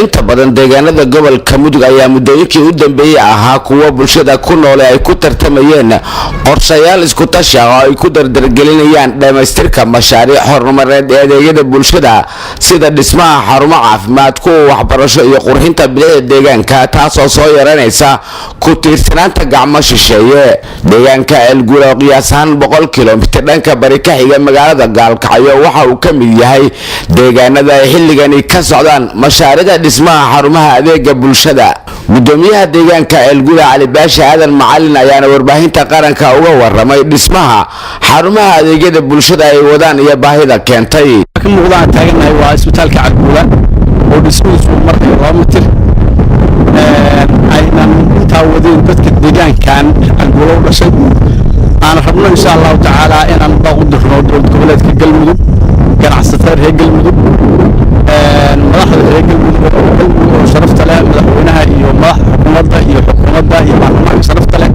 inta badan deegaanada gobolka Mudug ayaa muddooyinkii u dambeeyay ahaa kuwa bulshada ku nool ay ku tartamayeen qorshayaal isku tashi ah oo ay ku dardargelinayaan dhamaystirka mashaariic horumarineed ee adeegyada bulshada sida dhismaha xarumo caafimaad, kuwa waxbarasho iyo qurxinta bilicda deegaanka, taasoo soo yareynaysa ku tiirsanaanta gacmo shisheeye. deegaanka Elguula qiyaas ahaan 100 kiiloomitir dhanka bari ka xiga magaalada Gaalkacyo waxa uu ka mid yahay deegaanada ay xilligani ka socdaan mashaariicda dhismaha xarumaha adeega bulshada. gudoomiyaha deegaanka Elguula Cali Baasha Aadan Macalin ayaana warbaahinta qaranka uga waramay dhismaha xarumaha adeegyada bulshada ay wadaan iyo baahida keentay. ka muuqdaan taaganahay waa isbitaalka Elguula oo dhismihiisu markay 2 mitir aynan intaa wadeen dadka deegaankan Elguula u dhashay. aan rabno insha Allah taala inaan u dirno dowlad goboleedka Galmudug, ganacsatada reer Galmudug, madaxda reer Galmudug oo sharafta leh, madaxweynaha iyo madaxda xukuumadda iyo baarlamaanka sharafta leh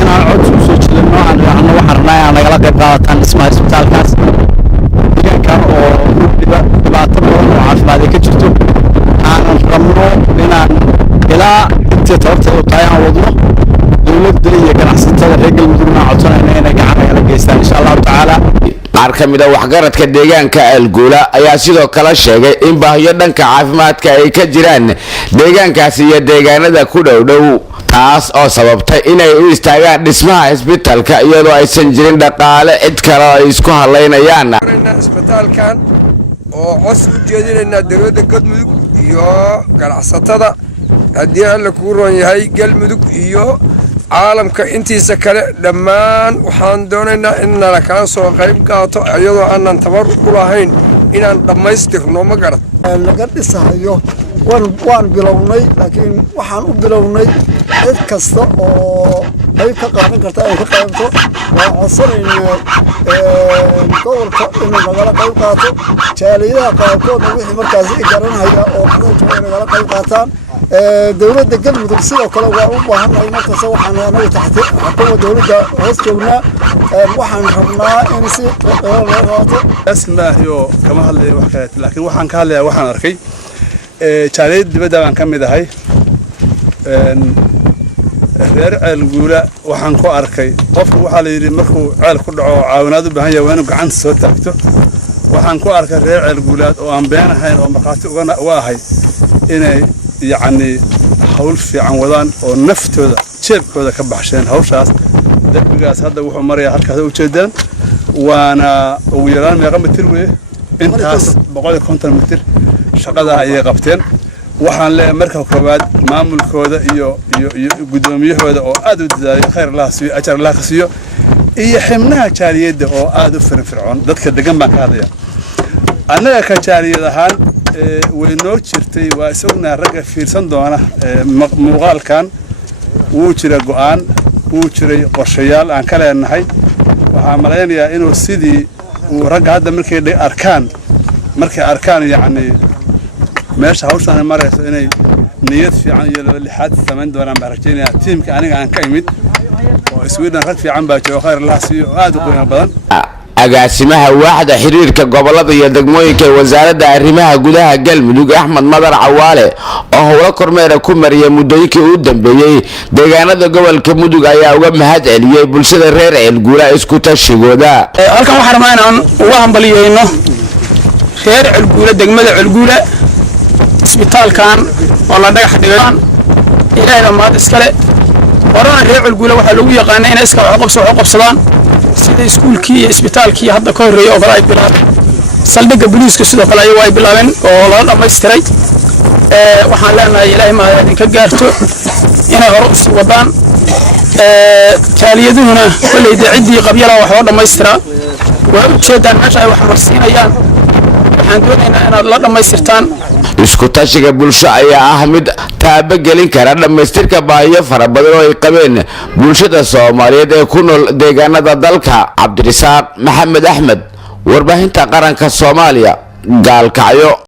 inaan cod soo jeedino aan raacno waxaan rabnaa nagala qayb qaataan dhismaha isbitaalkaas deegaankan oo dhibaato badan oo caafimaad ka jirto. aan rabno inaan ilaa inta tabarta tahay aan wadno dowladda iyo ganacsatada reer Galmudugna codsanayna inay gacan nagala geystaan insha Allah taala. qaar ka mid ah waxgaradka deegaanka Elguula ayaa sidoo kale sheegay in baahiyo dhanka caafimaadka ay ka jiraan deegaankaasi iyo deegaanada ku dhow taas oo sababtay inay u istaagaan dhismaha isbitaalka iyadoo aysan jirin dhaqaale cid kale ay isku haleynayaan. isbitaalkan oo cos u jeedinayna dowladda Galmudug iyo ganacsatada haddii alla ku roon yahay Galmudug iyo caalamka intiisa kale dhammaan waxaan doonaynaa in nala kala soo qayb qaato iyadoo aanan tabar u lahayn inaan dhamaystirno ma garad laga dhisayo waan bilownay laakiin waxaan u bilownay cid kasta oo qayb ka qaadan karta ay ka qaybto waa codsanaynaa gobolka inuu nagala qayb qaato jaaliyadaha qaybkoodna wixii markaas garanaya oo dadka nagala qayb qaataan dowladda Galmudug sidoo kale waa u baahanay markaas waxaan anagu taxti xukuumadda dowladda hoos joognaa waxaan rabnaa in si qaato asmaahiyo kama hadlay wax kale laakiin waxaan ka hadlayaa waxaan arkay jaaliyad dibadda aan ka mid ahay reer Elguula waxaan ku arkay qofku waxa la yiri markuu ceel ku dhaco caawinaad u baahan yahay inuu gacanta soo taagto. waxaan ku arkay reer Elguula oo aan been ahayn oo markaati uga ahay inay يعني حول في عنوان أو نفتودا شيب كودا كبحشين هوشاس دبقاس هذا وحو مريا هالك هذا وجدان وانا ويران ما يقام متر انتاس بقول كونتر متر شقدا هي قبتين waxaan leeyahay marka koobaad maamulkooda iyo gudoomiyahooda oo aad u dadaalay khayr Allah siiyo ajar Allah ka siiyo iyo ximnaha jaaliyada oo aad u firfircoon dadka degan baan ka hadlaya anaga ka jaaliyad ahaan way noo jirtay waa isaguna ragga fiirsan doona muuqaalkan wuu jira go'aan wuu jiray qorshayaal aan ka leenahay waxaan maleynayaa inuu sidii uu ragga hadda markay arkaan yani meesha hawshan marayso inay niyad fiican iyo lixaad samayn doonaan barajeynaya tiimka aniga aan ka imid oo Sweden rag fiican baa jooga khayr Allah siiyo aad u qiimo badan. agaasimaha waaxda xiriirka gobolada iyo degmooyinka wasaaradda arrimaha gudaha Galmudug Axmed Madar Cawaale oo howlo kormeer ku mariyay muddooyinkii u dambeeyay deegaanada gobolka Mudug ayaa uga mahad celiyay bulshada reer Elguula isku tashigooda. halkan waxaan rabnaa inaan uga hambalyeeyno reer Elguula degmada Elguula isbitaalkan oo la dhagax dhigay ilaahay maad iskale horana reer Elguula waxa lagu yaqaanay inay iska qabsadaan sida iskuulkii iyo isbitaalkii hadda ka horeeyay oo kale ay bilaabeen saldhigga booliiska sidoo kale ay bilaabeen oo la dhameystiray waxaan leenahay ilaahay ma idinka gaarto inay hor u sii wadaan jaaliyaduna kulleeyda cidii qabyala wax loo dhameystiraa waa u jeedaan meesha ay wax marsiinayaan waxaan doonaynaa inaad la dhammaystirtaan. isku tashiga bulsho ayaa ah mid taabagelin kara dhamaystirka baahiyo fara badan oo ay qabeen bulshada Soomaaliyeed ee ku nool deegaanada dalka. Cabdirasaaq Maxamed Axmed, warbaahinta qaranka Soomaaliya, Gaalkacyo.